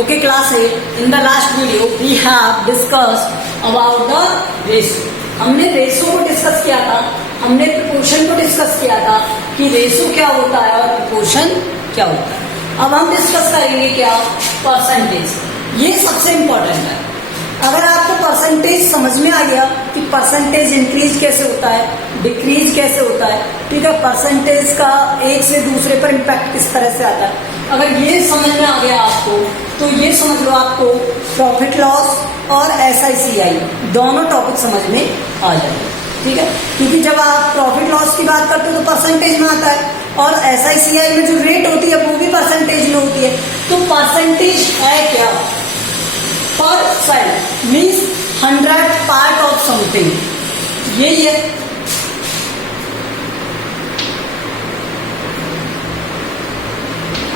Okay, class 8. In the last video, we have discussed about the ratio. हमने ratio को discuss किया था, हमने प्रोपोर्शन को डिस्कस किया था कि रेशो क्या होता है और प्रोपोर्शन क्या होता है। अब हम डिस्कस करेंगे क्या, परसेंटेज। ये सबसे इम्पोर्टेंट है। अगर आपको परसेंटेज समझ में आ गया कि परसेंटेज इंक्रीज कैसे होता है, डिक्रीज कैसे होता है, ठीक है, परसेंटेज का एक से दूसरे पर इम्पैक्ट किस तरह से आता है, अगर ये समझ में आ गया आपको तो ये समझ लो आपको प्रॉफिट लॉस और SICI दोनों टॉपिक समझ में आ जाएंगे। ठीक है, क्योंकि जब आप प्रॉफिट लॉस की बात करते हो तो परसेंटेज में आता है और SICI में जो रेट होती है वो भी परसेंटेज में होती है। तो परसेंटेज है क्या, percent means 100 part of something, यही है।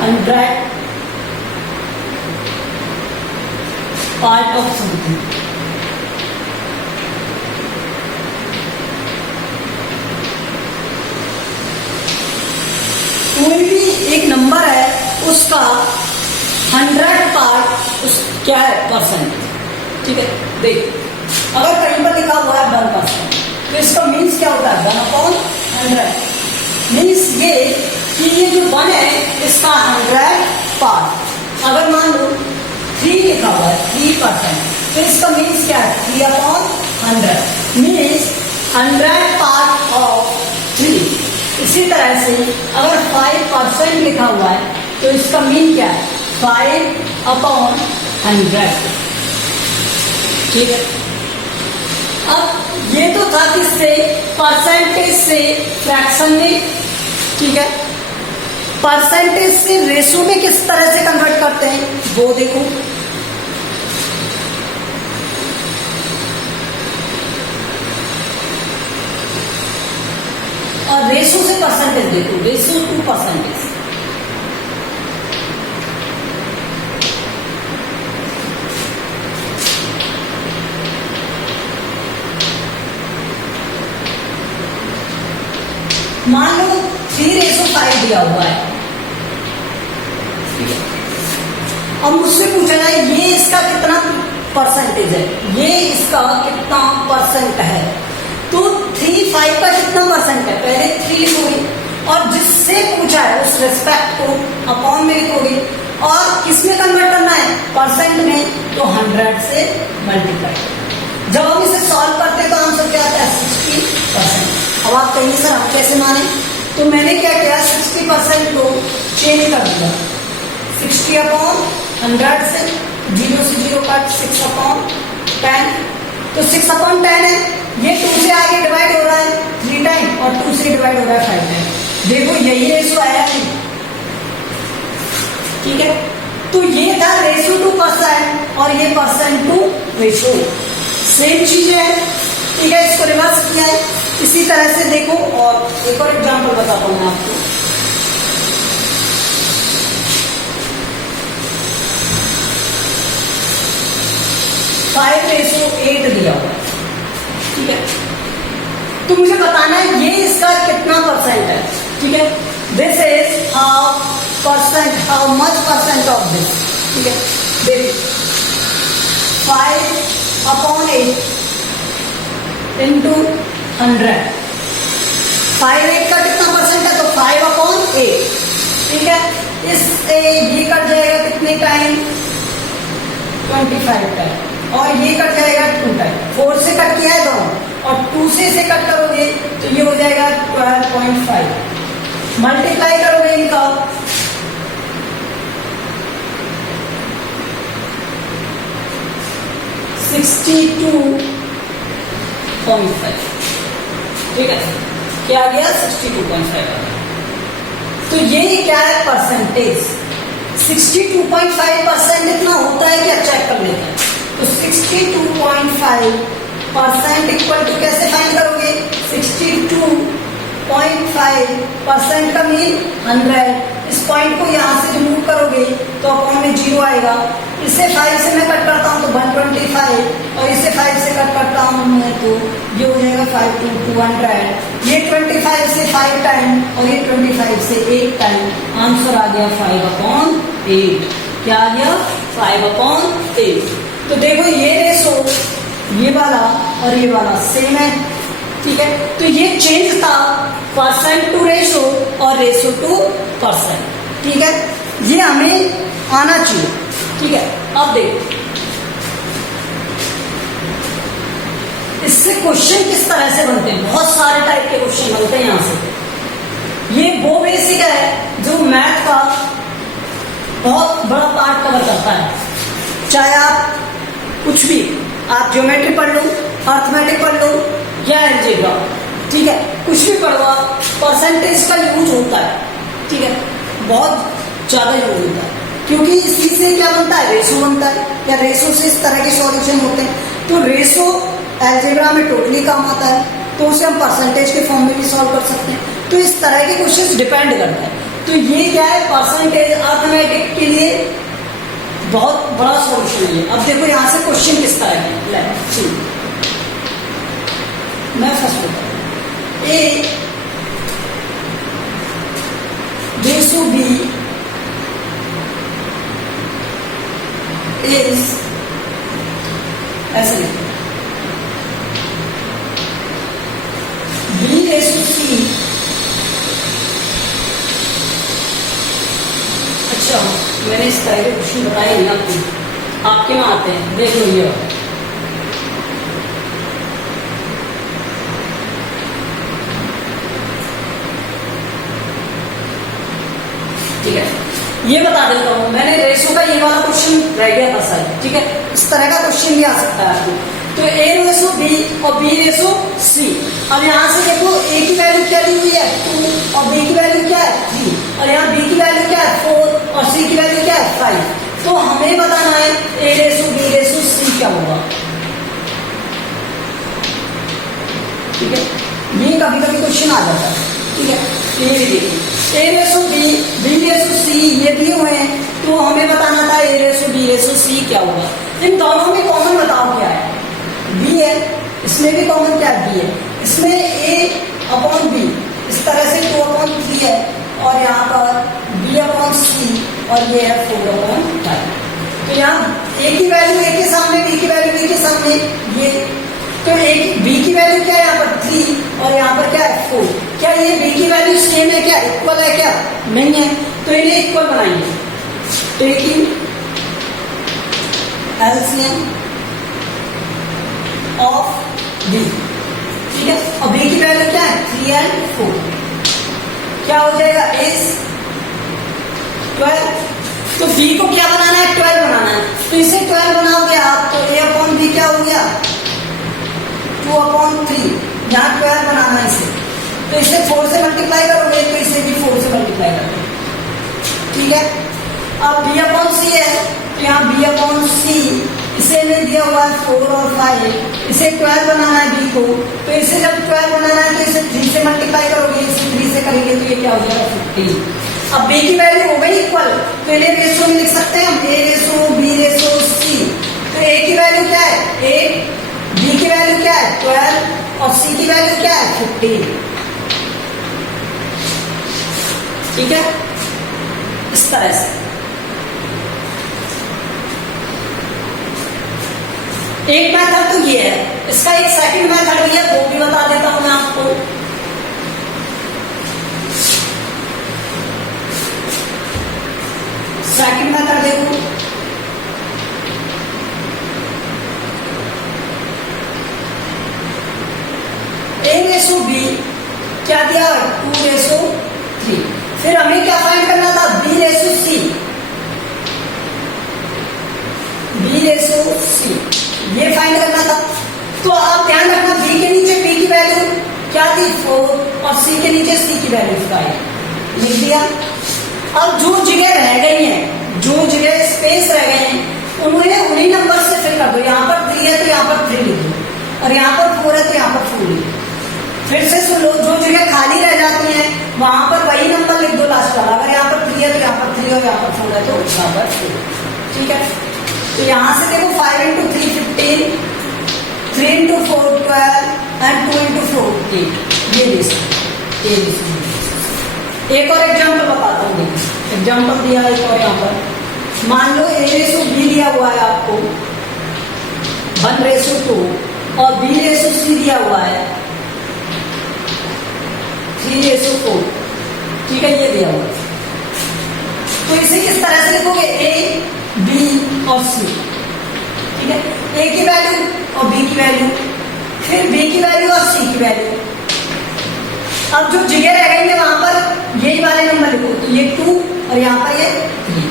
100 पार्ट ऑफ समथिंग। कोई भी एक नंबर है उसका 100 पार्ट उस क्या है, परसेंट। ठीक है, देख अगर कहीं पर लिखा हुआ है 1% तो इसका मीन्स क्या होता है, 1/100 मीन्स ये कि ये जो 1 है इसका 100 पार्ट। अगर मान लो 3 लिखा हुआ है 3% तो इसका मीन्स क्या है, 3/100 मीन्स 100 पार्ट ऑफ 3। इसी तरह से अगर 5% लिखा हुआ है तो इसका मीन क्या है, 5/100। ठीक है, अब ये तो था किससे, परसेंटेज से फ्रैक्शन में। ठीक है, परसेंटेज से रेशो में किस तरह से कन्वर्ट करते हैं वो देखो। और रेशो से परसेंटेज देखो, रेशो टू परसेंटेज। मान लो 3:5 दिया हुआ है। अब मुझसे पूछा जाए ये इसका कितना परसेंटेज है, ये इसका कितना परसेंट है, तो 3/5 का कितना परसेंट है, पहले 3 लिखोगे और जिससे पूछा है उस रेस्पेक्ट को अपॉन में लिखोगे और किसमें कन्वर्ट करना है, परसेंट में, तो 100 से मल्टीप्लाई। जब हम इसे सॉल्व करते तो आंसर क्या आता है, 60%। अब आप कहेंगे सर हम कैसे माने, तो मैंने क्या किया, 60% को चेंज कर दिया 60/100 से, 0 से 0 कट, 6/10। तो 6/10 है, ये 2 से आगे डिवाइड हो रहा है 3 टाइम और 2 से डिवाइड हो रहा है 5 टाइम। देखो यही रेशो आया है। ठीक है, तो ये था रेशो टू परसेंट और ये परसेंट टू रेशो, सेम चीज है। ठीक है, इसको रिवर्स किया है। इसी तरह से देखो, और एक और एग्जांपल बताता हूं मैं आपको। फाइव रेशो 8 दिया हुआ है। ठीक है, तो मुझे बताना है ये इसका कितना परसेंट है। ठीक है, this is how percent, how much percent of this. ठीक है, देखिए 5/8 इंटू 100, 5/8 का कितना परसेंट है, तो 5/8। ठीक है, इस ये कट जाएगा कितने टाइम, 25 टाइम, और ये कट जाएगा 2 टाइम। 4 से कट किया है दोनों और 2 से इसे कट करोगे तो ये हो जाएगा 12.5। मल्टीप्लाई करोगे इनका, $62.5। ठीक है, क्या आ गया, 62.5। तो ये क्या है, परसेंटेज। 62.5% इतना होता है क्या, चेक कर लेते हैं। तो 62.5% इक्वल टू कैसे फाइंड करोगे, 62.5% का मीन 100। इस पॉइंट को यहाँ से रिमूव करोगे तो अपॉन में 0 आएगा। इसे 5 से मैं कट करता हूँ तो 125 और इसे 5 से कट करता हूँ मैं तो ये हो जाएगा 5 to 200। ये 25 से 5 टाइम और ये 25 से 8 टाइम, आंसर आ गया 5/8। क्या आ गया, 5/8। तो देखो ये रेशो, ये वाला और ये वाला सेम है, ठीक है। तो ये चेंज था परसेंट टू रेशो और रेशो टू परसेंट, ठीक है। ये हमें आना चाहिए, ठीक है। अब देखो इससे क्वेश्चन किस तरह से बनते हैं, बहुत सारे टाइप के क्वेश्चन बनते हैं यहां से। ये वो बेसिक है जो मैथ का बहुत बड़ा पार्ट कवर करता है। चाहे आप कुछ भी, आप ज्योमेट्री पढ़ लो, अर्थमेटिक पढ़ लो या अलजेब्रा, ठीक है, कुछ भी पढ़ो आप, परसेंटेज का यूज होता है, ठीक है, बहुत ज्यादा यूज होता है। क्योंकि इसी से क्या बनता है, रेशो बनता है, या रेशो से इस तरह के सॉल्यूशन होते हैं। तो रेशो अलजेब्रा में टोटली काम आता है, तो उसे हम परसेंटेज के फॉर्म में भी सॉल्व कर सकते हैं। तो इस तरह के क्वेश्चंस डिपेंड करता है। तो ये क्या है, परसेंटेज अर्थमेटिक के लिए बहुत बड़ा सॉल्यूशन है। अब देखो यहां से क्वेश्चन किस तरह के, मैं फर्स्ट बताऊं, ए रेशो बी इज ऐसे लिखो, बी रेशो सी, अच्छा मैंने इस तरह के क्वेश्चन बताए नहीं आपके में आते हैं, देख लो ये ठीक है। ये बता देता हूं, मैंने रेशो का ये वाला क्वेश्चन रह गया था सर, ठीक है। इस तरह का क्वेश्चन भी आ सकता है आपको। तो ए रेशो बी और बी रेशो सी। अब यहां से देखो ए की वैल्यू क्या दी हुई है 2 और बी की वैल्यू क्या है 3 और यहाँ बी की वैल्यू क्या है 4 और सी की वैल्यू क्या है 5। तो हमें बताना है ए रेशो बी रेशो सी क्या होगा, ठीक है। ये कभी कभी क्वेश्चन आ जाता है, ठीक है। ये भी देखिए ए रेशो बी बी रेशो सी ये दिए हुए हैं, तो हमें बताना था ए रेशो बी रेशो सी क्या होगा। इन दोनों में कॉमन बताओ क्या है, बी है, इसमें भी कॉमन क्या है, बी है। इसमें ए अपॉन बी इस तरह से 2/3 है और यहाँ पर बी अपॉन सी और ये है 4/5। तो यहाँ ए की वैल्यू ए के सामने, बी की वैल्यू बी के सामने, ये तो एक बी की वैल्यू क्या है यहाँ पर 3 और यहाँ पर क्या है 4। क्या ये बी की वैल्यू सेम है, क्या इक्वल है, क्या नहीं है। तो इन्हें इक्वल बनाएंगे, टेकिंग एलसीएम ऑफ बी, ठीक है। और बी की वैल्यू क्या है 3 और 4, क्या हो जाएगा इस 12। तो बी को क्या बनाना है 12 बनाना है, तो इसे 12 बनाओगे आप तो ए अपॉन बी क्या हो गया 2/3, यहाँ 12 बनाना है इसे, तो इसे 4 से मल्टीप्लाई करोगे तो इसे भी 4 से मल्टीप्लाई करोगे, ठीक है। अब बी अपॉन सी है तो यहाँ बी अपॉन सी, इसे में दिया हुआ है 4 और 5, इसे 12 बनाना है बी को, तो इसे जब 12 बनाना है तो इसे 3 से मल्टीप्लाई करोगे, इसे 3 से करेंगे तो ये क्या हो जाएगा 15। अब बी की वैल्यू हो गई इक्वल, तो इन्हें रेशो में लिख सकते हैं हम, ए रेशो बी रेशो सी। तो ए की वैल्यू क्या है 8, बी की वैल्यू क्या है 12 और सी की वैल्यू क्या है 15, ठीक है। इस तरह से एक मेथड तो ये है, इसका एक सेकंड मेथड भी है, वो भी बता देता हूं मैं आपको। सेकंड मेथड देखो, ए रेशो बी क्या दिया 2/3, फिर हमें क्या फाइंड करना था बी रेशो सी, बी रेशो सी ये फाइंड करना था। तो आप ध्यान रखना बी के नीचे बी की वैल्यू क्या थी 4 और सी के नीचे सी की वैल्यू 5 लिख दिया। अब जो जगह रह गई है, जो जगह स्पेस रह गए हैं, उन्हीं नंबर से फिल कर दो। यहाँ पर 3 है तो यहाँ पर 3 लिख दो और यहाँ पर 4 है तो यहाँ पर 4 लिख दो। फिर से सुन लो, जो जगह खाली रह जाती है वहां पर वही नंबर लिख दो लास्ट वाला। अगर यहाँ पर 3 है तो यहाँ पर 3 और यहाँ पर 4 है तो यहाँ पर 4, ठीक है। तो यहां से देखो 5 × 3 15, 3 × 4 12 एंड 2 × 4 8, ये एक और एग्जाम्पल बताता हूँ। देखिए एग्जाम्पल दिया एक और यहाँ पर मान लो A/B दिया हुआ है आपको 1:2 और B/C दिया हुआ है 3:4, ठीक है, ये दिया हुआ है। तो इसे किस तरह से लिखोगे, A, B और C, ठीक है, A की वैल्यू और B की वैल्यू, फिर B की वैल्यू और C की वैल्यू। अब जो जगह रह गई है वहां पर यही वाले नंबर लिखो, तो ये 2 और यहाँ पर ये 3।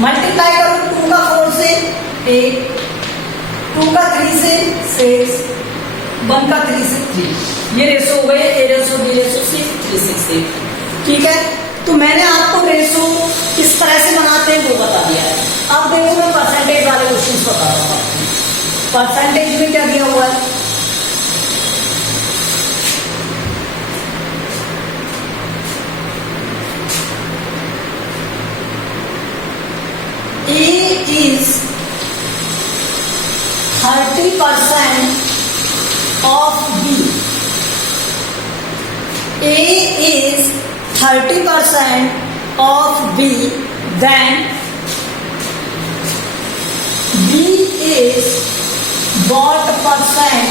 मल्टीप्लाई करो 2 का 4 से 8, 2 का 3 से 6, 1 का 3 से 3। ये रेशो हो गए A/B/C 368, ठीक है। तो मैंने आपको रेशो किस तरह से बनाते हैं वो बता दिया है। अब देखो मैं परसेंटेज वाले क्वेश्चन बता रहा हूँ आपको। परसेंटेज में क्या दिया हुआ है, A is 30% of B. A is 30% of B, then B is what percent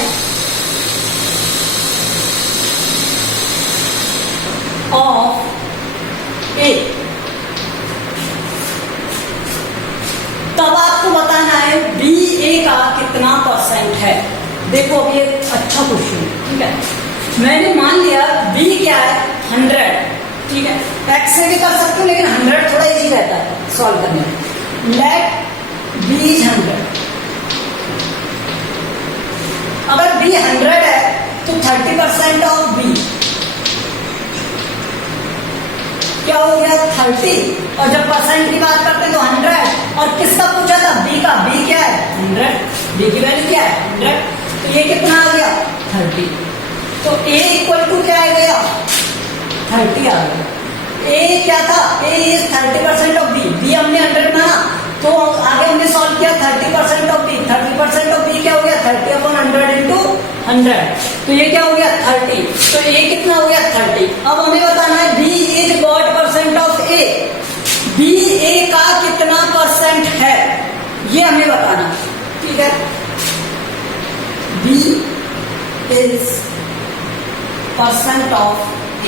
of A. तब आपको बताना है बी ए का कितना परसेंट है। देखो अब ये अच्छा क्वेश्चन है, ठीक है। मैंने मान लिया बी क्या है 100, ठीक है, एक्स से भी कर सकते हो लेकिन 100 थोड़ा इजी रहता है सॉल्व करने में। Let B is 100। अगर बी 100 है तो 30% ऑफ बी क्या हो गया 30, और जब परसेंट की बात करते हैं तो 100, और किसका पूछा था बी का, बी क्या है 100, बी की वैल्यू क्या है 100, तो ये कितना आ गया 30। तो A इक्वल टू क्या आ गया 30 आ गया। A क्या था, A is 30% of B, B हमने 100 माना तो आगे हमने सॉल्व किया 30% ऑफ बी, 30% ऑफ बी क्या हो गया 30/100 इंटू 100, तो ये क्या हो गया 30, तो A कितना हो गया 30। अब हमें बताना है B is what percent of A, B A का कितना परसेंट है ये हमें बताना, ठीक है। B is percent of A,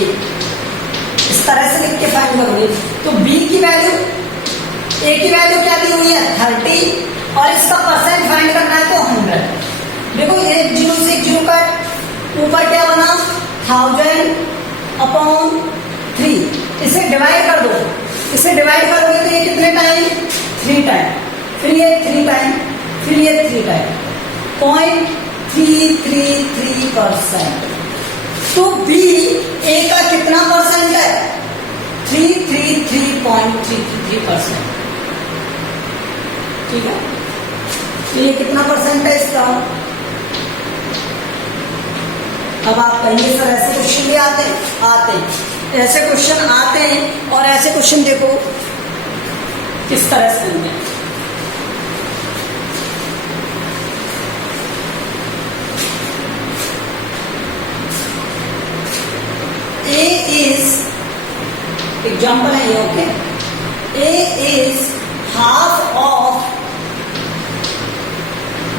इस तरह से लिख के फाइंड करोगे। तो B की वैल्यू, A की वैल्यू क्या दी हुई है 30 और इसका परसेंट फाइंड करना है तो 100। देखो एक 0 से एक 0 का ऊपर क्या बना 1000/3, इसे डिवाइड कर दो, इसे डिवाइड करोगे तो ये कितने टाइम 3 टाइम, फिर ये 3 टाइम, फिर ये 3 टाइम, 0.333%। तो B A का कितना परसेंट है 333.333%, ठीक है। तो ये कितना परसेंट है इसका। अब आप कहिए सर ऐसे क्वेश्चन भी आते हैं, ऐसे क्वेश्चन आते हैं, और ऐसे क्वेश्चन देखो किस तरह से होंगे। A is एग्जाम्पल है ये, okay. A is half of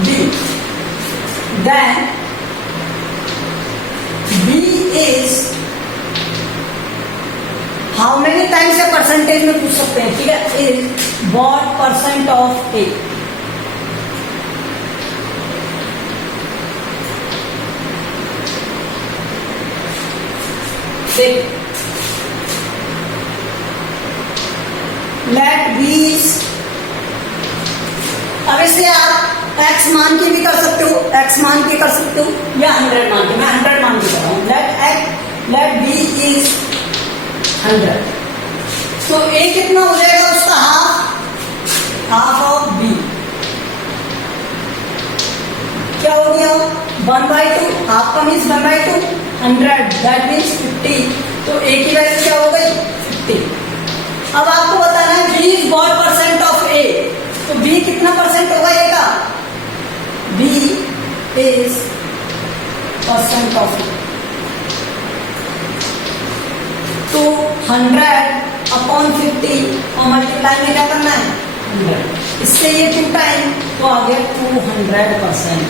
B, then B is how many times या परसेंटेज में पूछ सकते हैं, ठीक है। is what percent of A, देख लेट B is, अब इसे आप x मान के भी कर सकते हो, x मान के कर सकते हो या 100 मान के, मैं 100 मान के कर रहा हूं। लेट B is 100, तो A कितना हो जाएगा उसका हाफ ऑफ B, क्या हो गया 1/2, हाफ का मीन्स 1/2, 100 दैट मीन्स 50, तो A की वैल्यू क्या हो गई 50। अब आपको बताना है B is what percent of A, तो B कितना परसेंट होगा A का, B is percent of A, तो 100/50 अपॉन 50 और मल्टीप्लाई में क्या करना है 100। इससे ये 2 टाइम तो आ गया 200%।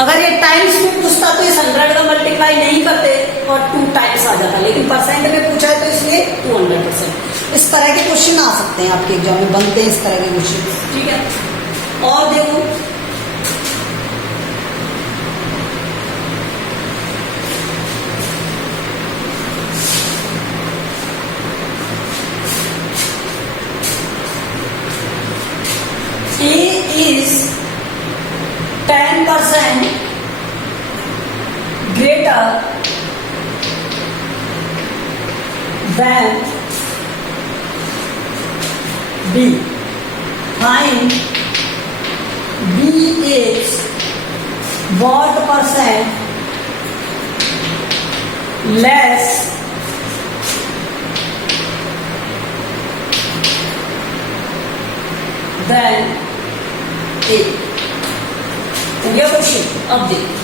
अगर ये टाइम्स में पूछता तो इस 100 का मल्टीप्लाई नहीं करते और 2 टाइम्स आ जाता, लेकिन परसेंट में पूछा है तो इसलिए 200%। इस तरह के क्वेश्चन आ सकते हैं आपके एग्जाम में, बनते हैं इस तरह के क्वेश्चन। ठीक है, और देखो A is 10% greater than B. Find B is what percent less than A. ये क्वेश्चन अब देखिए,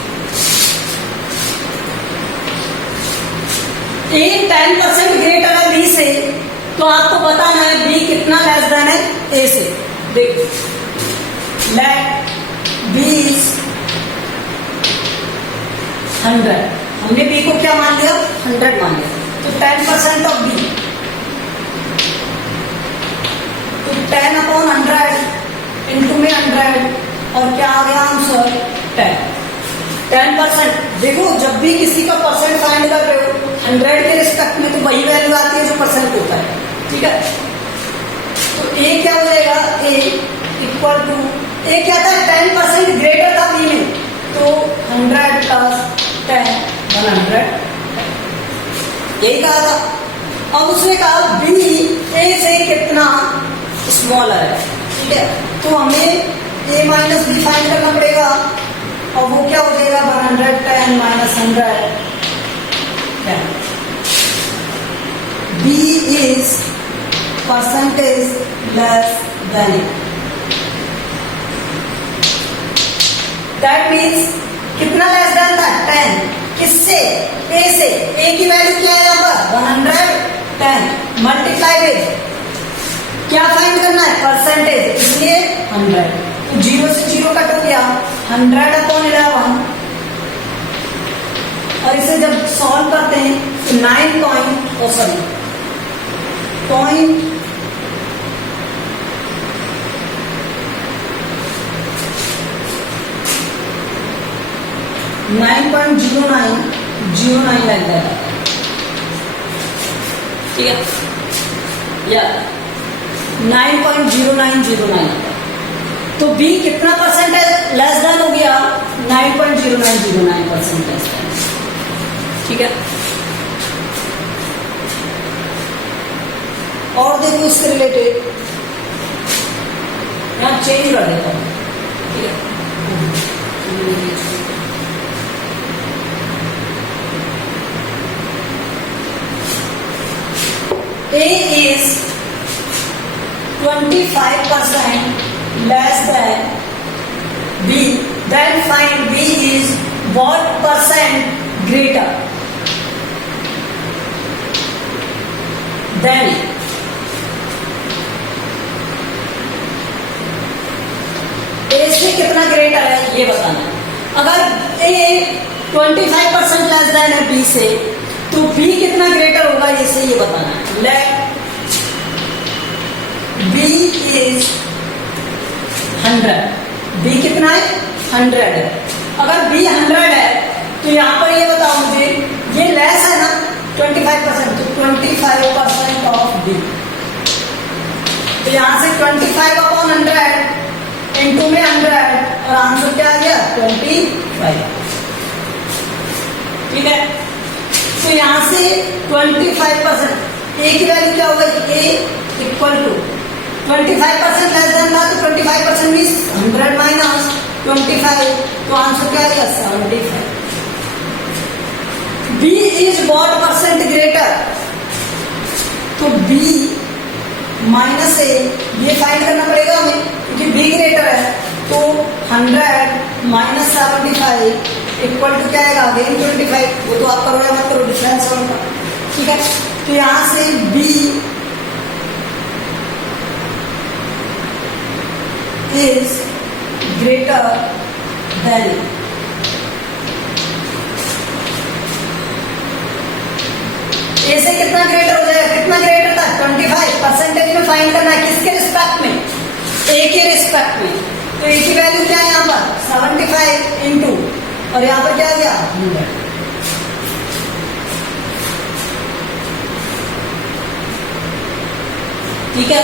A 10% ग्रेटर है B से, तो आपको बताना है B कितना लेस देन है A से। देखो, लेट B इज 100, हमने B को क्या मान लिया 100 मान लिया, तो 10% ऑफ B, तो 10/100 इंटू में 100 और क्या आ गया आंसर 10%। देखो जब भी किसी का परसेंट फाइंड कर रहे हो 100 के रिस्पेक्ट में तो वही वैल्यू आती है जो परसेंट होता है। ठीक है, तो A क्या हो जाएगा, A इक्वल टू, A क्या था 10% ग्रेटर था B में, तो 100 प्लस 10 100, यही कहा था। अब उसने कहा B A से कितना स्मॉलर है। ठीक है, तो हमें A माइनस B फाइंड करना पड़ेगा, और वो क्या हो जाएगा 110 minus 100 B is percentage less than it. That means कितना लेस देन था 10, किससे A से, A की वैल्यू क्या है यहाँ पर 110 मल्टीप्लाई विद क्या फाइंड करना है परसेंटेज, इसलिए 100, तो 0 से 0 कट हो गया 100/11, और इसे जब सॉल्व करते हैं तो 9.0909 लग जाएगा। ठीक है, या 9.0909, तो B कितना परसेंट है लेस देन हो गया 9.0909% लेस देन। ठीक है, और देखो इससे रिलेटेड यहाँ चेंज कर देता हूँ। ठीक है, A is 25% less than B, then find B is what percent greater than A. A से कितना ग्रेटर है ये बताना है। अगर A 25% लेस देन है B से, तो B कितना ग्रेटर होगा इसे ये बताना है। लेट B is 100, B कितना है 100 है। अगर B 100 है तो यहाँ पर ये बताओ मुझे, ये लेस है ना 25%, तो 25% ऑफ B, तो यहाँ से 25/100 इंटू में 100 और आंसर क्या आ गया 25। ठीक है, तो यहाँ से 25% A की वैल्यू क्या होगा, A equal to 25% less than था, तो 25% मीन्स 100 माइनस 25, तो आंसर क्या आ गया 75। B is what percent greater, तो B माइनस A ये फाइंड करना पड़ेगा हमें, क्योंकि B ग्रेटर है, तो 100 माइनस 75 इक्वल टू क्या आएगा अगेन 25, वो तो आप करोगे मत करो डिफरेंस होगा। ठीक है, तो यहाँ से B is greater than ए से कितना ग्रेटर हो जाएगा, कितना ग्रेटर था 25 परसेंटेज में फाइंड करना है, किसके रिस्पेक्ट में, ए के रिस्पेक्ट में। तो ए की वैल्यू क्या है यहाँ पर 75 इंटू और यहाँ पर क्या आ गया 100। ठीक है,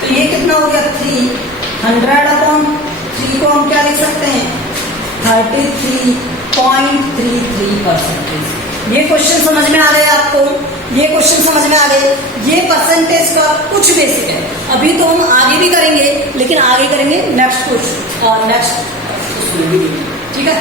तो ये कितना हो गया 300/3 को हम क्या लिख सकते हैं 33.33%। ये क्वेश्चन समझ में आ गए आपको, ये क्वेश्चन समझ में आ गए। ये परसेंटेज का कुछ बेसिक है, अभी तो हम आगे भी करेंगे, लेकिन आगे करेंगे नेक्स्ट क्वेश्चन, नेक्स्ट। ठीक है।